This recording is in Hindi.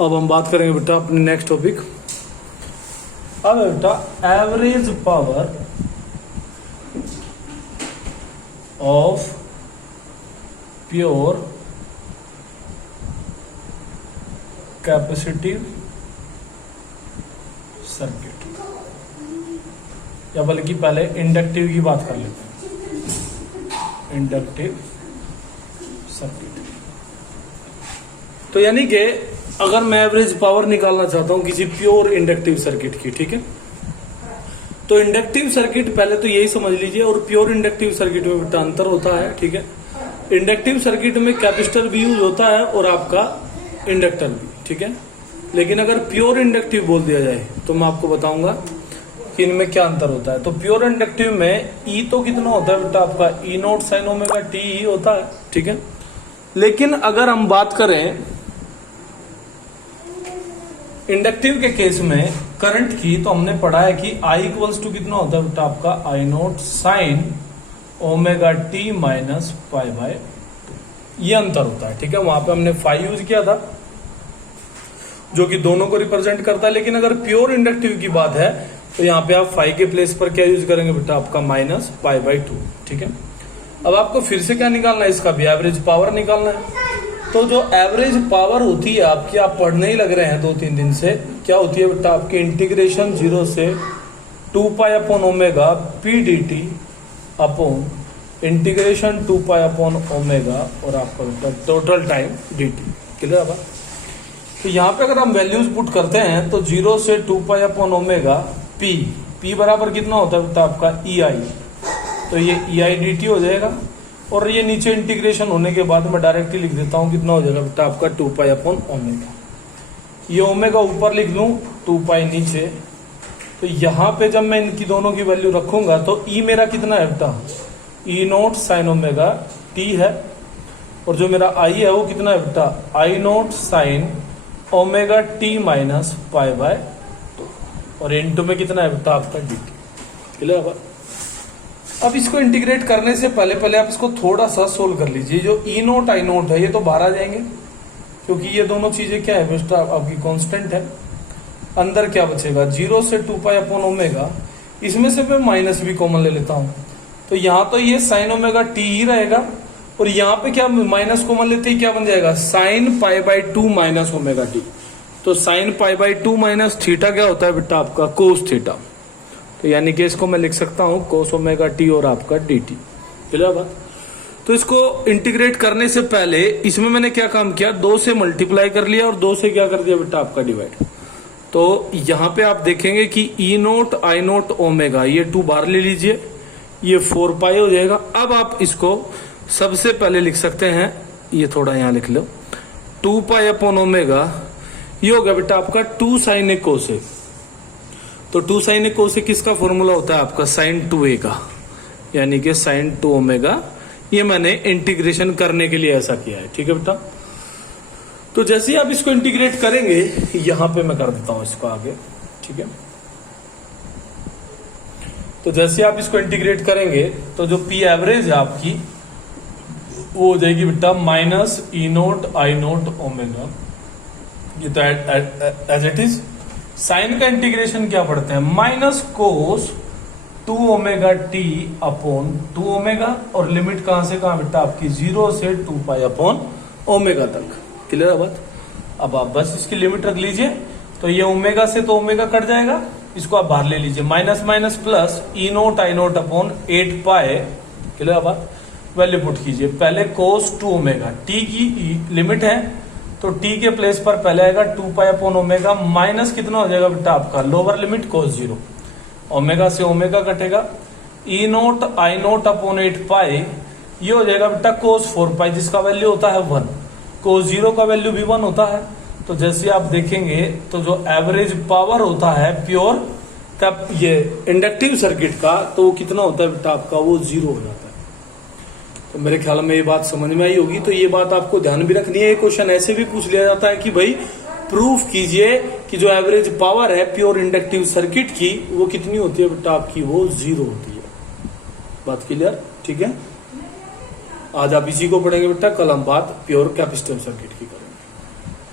अब हम बात करेंगे बेटा अपने नेक्स्ट टॉपिक। अब बेटा average power of pure capacitive circuit, या बल्कि पहले इंडक्टिव की बात कर लेते हैं। इंडक्टिव सर्किट तो यानी कि अगर मैं एवरेज पावर निकालना चाहता हूं किसी प्योर इंडक्टिव सर्किट की, ठीक है, तो इंडक्टिव सर्किट पहले तो यही समझ लीजिए, और प्योर इंडक्टिव सर्किट में बेटा अंतर होता है, ठीक है। इंडक्टिव सर्किट में कैपेसिटर भी यूज होता है और आपका इंडक्टर भी, ठीक है। लेकिन अगर प्योर इंडक्टिव बोल दिया जाए तो मैं आपको बताऊंगा कि इनमें क्या अंतर होता है। तो प्योर इंडक्टिव में ई तो कितना होता है बेटा आपका ई नॉट साइन ओमेगा टी ही होता है, ठीक है। लेकिन अगर हम बात करें इंडक्टिव के केस में करंट की, तो हमने पढ़ा है कि I इक्वल्स टू कितना होता है बेटा आपका I nought sine omega T minus pi by 2, ये अंतर होता है, ठीक है। वहां पे हमने फाई यूज किया था जो कि दोनों को रिप्रेजेंट करता है। लेकिन अगर प्योर इंडक्टिव की बात है तो यहाँ पे आप फाई के प्लेस पर क्या यूज करेंगे बेटा आपका माइनस पाई बाय 2, ठीक है। अब आपको फिर से क्या निकालना है, इसका भी एवरेज पावर निकालना है। तो जो एवरेज पावर होती है आपकी, आप पढ़ने ही लग रहे हैं 2-3 दिन से, क्या होती है बेटा आपकी इंटीग्रेशन 0 से 2 pi upon omega P D T upon integration 2 pi upon omega और आपका बेटा total time D T. Clear है? तो यहाँ पे अगर हम वैल्यूज पुट करते हैं तो 0 से 2 पाई अपॉन ओमेगा पी बराबर कितना होता है बेटा आपका ई आई, तो ये ई आई डी टी हो जाएगा। और ये नीचे इंटीग्रेशन होने के बाद मैं डायरेक्टली लिख देता हूं कितना हो जाएगा बेटा आपका 2 पाई अपॉन ओमेगा। ये ओमेगा ऊपर लिख लूं, 2 पाई नीचे। तो यहां पे जब मैं इनकी दोनों की वैल्यू रखूंगा तो ई मेरा कितना है बेटा ई नॉट साइन ओमेगा टी है, और जो मेरा आई है वो कितना है बेटा I nought sine omega T minus pi by 2, और इनटू में कितना है बेटा आपका डी टी। क्लियर है? अब इसको इंटीग्रेट करने से पहले आप इसको थोड़ा सा सोल्व कर लीजिए। जो ई नोट आई नोट है ये तो बाहर आ जाएंगे, क्योंकि ये दोनों चीजें क्या है बेटा आपकी कांस्टेंट है। अंदर क्या बचेगा 0 से 2 पाई अपॉन ओमेगा, इसमें से मैं माइनस भी कॉमन ले लेता हूं, तो यहां तो ये साइन ओमेगा टी ही रहेगा, और यहाँ पे क्या माइनस कॉमन लेते ही क्या बन जाएगा sine pi by 2 minus omega T. तो sine pi by 2 minus theta क्या होता है बेटा आपका कोस थीटा। तो यानी कि इसको मैं लिख सकता हूं कोस ओमेगा टी और आपका डी टी। क्लियर बात? तो इसको इंटीग्रेट करने से पहले इसमें मैंने क्या काम किया, 2 से मल्टीप्लाई कर लिया और 2 से क्या कर दिया बेटा आपका डिवाइड। तो यहां पे आप देखेंगे कि ई नोट आई नोट ओमेगा, ये 2 बाहर ले लीजिए, ये 4 पाई हो जाएगा। अब आप इसको सबसे पहले लिख सकते हैं, ये थोड़ा यहां लिख लो, 2 पाई अपॉन ओमेगा, ये हो गया बेटा आपका 2 साइन ए कोसेक। तो 2 साइन ए कोसेक किसका फॉर्मूला होता है आपका साइन 2a का, यानी कि साइन 2 ओमेगा। ये मैंने इंटीग्रेशन करने के लिए ऐसा किया है, ठीक है बेटा। तो जैसे ही आप इसको इंटीग्रेट करेंगे, यहां पे मैं कर देता हूं इसको आगे, ठीक है। तो जैसे आप इसको इंटीग्रेट करेंगे तो जो पी एवरेज है आपकी वो हो जाएगी बेटा माइनस ई नोट आई नोट ओमेगा। ये तो एज इट इज। साइन का इंटीग्रेशन क्या पढ़ते हैं minus cos 2 omega T upon 2 omega, और लिमिट कहां से कहां बेटा आपकी 0 से 2 पाई अपॉन ओमेगा तक। क्लियर है बात? अब आप बस इसकी लिमिट रख लीजिए, तो ये ओमेगा से तो ओमेगा कट जाएगा, इसको आप बाहर ले लीजिए, माइनस माइनस प्लस ई नोट आई नोट अपॉन 8 पाई। क्लियर है बात? वैल्यू पुट कीजिए, पहले कोस 2 ओमेगा, टी की लिमिट है तो टी के प्लेस पर पहले आएगा 2 पाई अपॉन ओमेगा, माइनस कितना हो जाएगा बेटा आपका लोअर लिमिट कोस 0, ओमेगा से ओमेगा कटेगा, ई नोट आई नोट अपॉन 8 पाई, ये हो जाएगा बेटा कोस 4 पाई, जिसका वैल्यू होता है 1। कोस 0 का वैल्यू भी 1 होता है। तो जैसे आप देखेंगे तो जो एवरेज पावर होता है प्योर तब ये इंडक्टिव सर्किट का, तो वो कितना होता है बेटा आपका वो 0 हो जाता है। तो मेरे ख्याल में ये बात समझ में आई होगी। तो ये बात आपको ध्यान भी रखनी है। ये क्वेश्चन ऐसे भी पूछ लिया जाता है कि भाई प्रूफ कीजिए कि जो एवरेज पावर है प्योर इंडक्टिव सर्किट की वो कितनी होती है बेटा आपकी वो 0 होती है। बात क्लियर? ठीक है। आज आप इसी को पढ़ेंगे बेटा, कल हम बात प्योर कैपेसिटिव सर्किट की करेंगे।